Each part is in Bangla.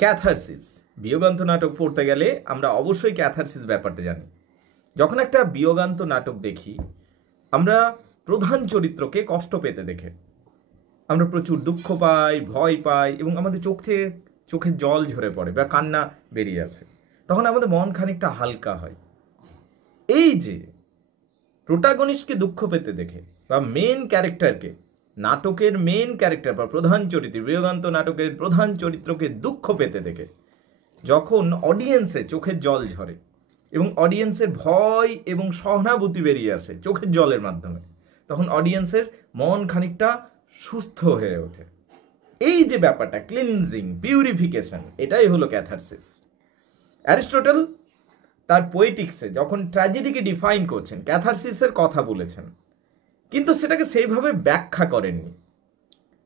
ক্যাথারসিস, বিয়োগান্ত নাটক পড়তে গেলে আমরা অবশ্যই ক্যাথারসিস ব্যাপারটা জানি। যখন একটা বিয়োগান্ত নাটক দেখি, আমরা প্রধান চরিত্রকে কষ্ট পেতে দেখে আমরা প্রচুর দুঃখ পাই, ভয় পাই এবং আমাদের চোখে জল ঝরে পড়ে বা কান্না বেরিয়ে আসে। তখন আমাদের মন খানিকটা হালকা হয়। এই যে প্রোটাগনিস্টকে দুঃখ পেতে দেখে বা মেন ক্যারেক্টারকে, নাটকের মেন ক্যারেক্টার বা প্রধান চরিত্র, বিয়োগান্ত নাটকের প্রধান চরিত্রকে দুঃখ পেতে দেখে যখন অডিয়েন্সে চোখের জল ঝরে এবং অডিয়েন্সের ভয় এবং সহানুভূতি বেরিয়ে আসে চোখের জলের মাধ্যমে, তখন অডিয়েন্সের মন খানিকটা সুস্থ হয়ে ওঠে। এই যে ব্যাপারটা, ক্লিনজিং, পিউরিফিকেশন, এটাই হলো ক্যাথারসিস। অ্যারিস্টটল তার পোয়েটিক্সে যখন ট্র্যাজেডিকে ডিফাইন করছেন, ক্যাথারসিসের কথা বলেছেন, কিন্তু সেটাকে সেইভাবে ব্যাখ্যা করেননি।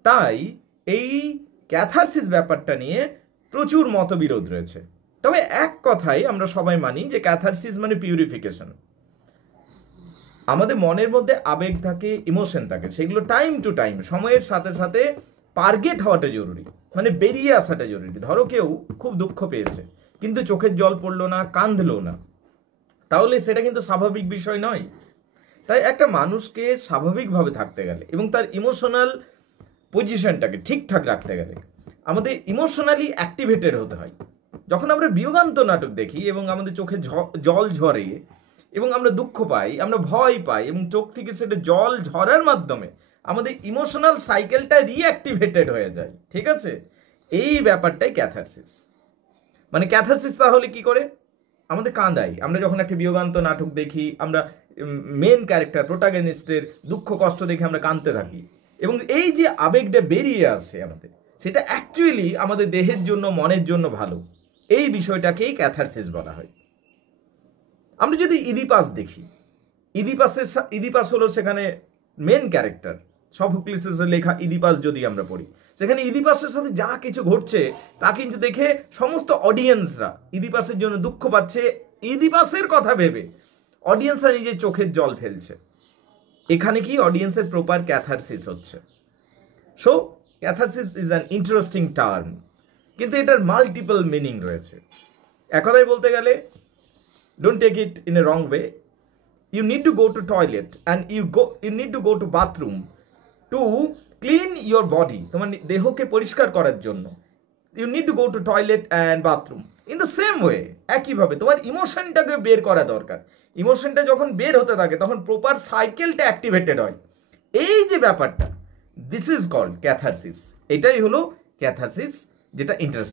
তাই এই ক্যাথারসিস ব্যাপারটা নিয়ে প্রচুর মতবিরোধ রয়েছে। তবে এক কথাই আমরা সবাই মানি যে ক্যাথারসিস মানে পিউরিফিকেশন। আমাদের মনের মধ্যে আবেগ থাকে, ইমোশন থাকে, সেগুলো টাইম টু টাইম, সময়ের সাথে সাথে পারগেট হওয়াটা জরুরি, মানে বেরিয়ে আসাটা জরুরি। ধরো কেউ খুব দুঃখ পেয়েছে কিন্তু চোখের জল পড়লো না, কাঁদলো না, তাহলে সেটা কিন্তু স্বাভাবিক বিষয় নয়। তাই একটা মানুষকে স্বাভাবিকভাবে থাকতে গেলে এবং তার ইমোশনাল পজিশনটাকে ঠিকঠাক রাখতে গেলে আমাদের ইমোশনালি অ্যাক্টিভেটেড হতে হয়। যখন আমরা বিয়োগান্ত নাটক দেখি এবং আমাদের চোখে জল ঝরে এবং আমরা দুঃখ পাই, আমরা ভয় পাই এবং চোখ থেকে সেটা জল ঝরার মাধ্যমে আমাদের ইমোশনাল সাইকেলটা রিঅ্যাক্টিভেটেড হয়ে যায়। ঠিক আছে, এই ব্যাপারটাই ক্যাথারসিস। মানে ক্যাথারসিস তাহলে কি করে আমাদের কাঁদাই। আমরা যখন একটা বিয়োগান্ত নাটক দেখি, আমরা মেন ক্যারেক্টার প্রোটাগনিস্টের দুঃখ কষ্ট দেখে আমরা কাঁদতে থাকি এবং এই যে আবেগটা বেরিয়ে আসে আমাদের, সেটা অ্যাকচুয়ালি আমাদের দেহের জন্য, মনের জন্য ভালো। এই বিষয়টাকেই ক্যাথারসিস বলা হয়। আমরা যদি ইডিপাস দেখি, ইডিপাস হলো সেখানে মেন ক্যারেক্টার। সফোক্লিসের লেখা ইডিপাস যদি আমরা পড়ি, সেখানে ইডিপাসের সাথে যা কিছু ঘটছে তা কিন্তু দেখে সমস্ত অডিয়েন্সরা ইডিপাসের জন্য দুঃখ পাচ্ছে। ইডিপাসের কথা ভেবে অডিয়েন্সরা নিজের চোখের জল ফেলছে। এখানে কি অডিয়েন্সের প্রপার ক্যাথারসিস হচ্ছে। So catharsis is an interesting term, কিন্তু এটার মাল্টিপল মিনিং রয়েছে। এক কথায় বলতে গেলে, don't take it in a wrong way, you need to go to toilet and you need to go to bathroom to clean your body, তোমার দেহকে পরিষ্কার করার জন্য you need to go to toilet and bathroom. in the same way, একইভাবে তোমার ইমোশনটাকে বের করা দরকার। ইমোশনটা যখন বের হতে থাকে তখন প্রপার সাইকেলটা অ্যাক্টিভেটেড হয়। এই যে ব্যাপারটা, দিস ইজ কল্ড ক্যাথারসিস। এটাই হলো ক্যাথারসিস, যেটা ইন্টারেস্টিং।